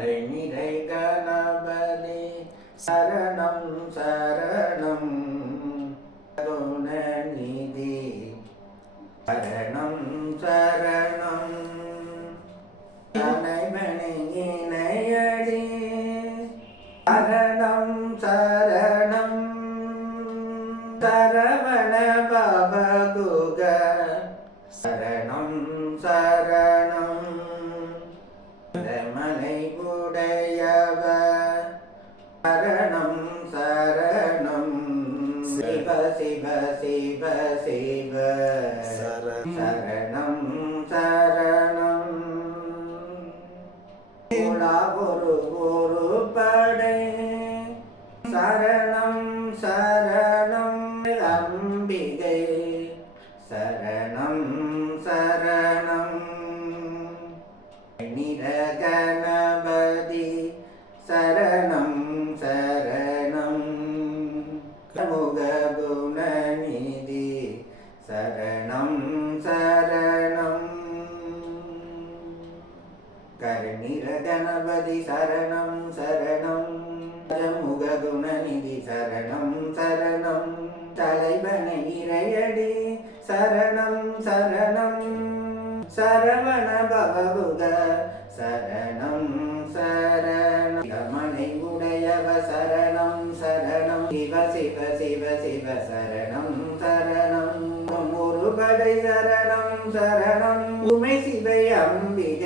கலை நிறை கணபதி சரணம் சரணம் கருணநிதி சரணம் சரணம் தனைமணி இணையடி சரணம் சரணம் சரவண பவகுக சரணம் சரணம் மலை உடையவ சரணம் சரணம் சிவ சிவ சிவ சிவ சரணம் சரணம் ஒரு ஒரு படை சரணம் சரணம் அம்பிகை சரணம் சரணம் நிரகணபதி சரணம் சரணம் முககுணநிதி சரணம் சரணம் கருநிரகணபதி சரணம் சரணம் முககுணநிதி சரணம் சரணம் தலைவன இறையடி சரணம் சரணம் சரவண பவகுக சரணம் சரணம் மனை உடையவ சரணம் சரணம் சிவ சிவ சிவ சிவ சரணம் சரணம் ஒரு படை சரணம் சரணம் உமை சிவை அம்பிகை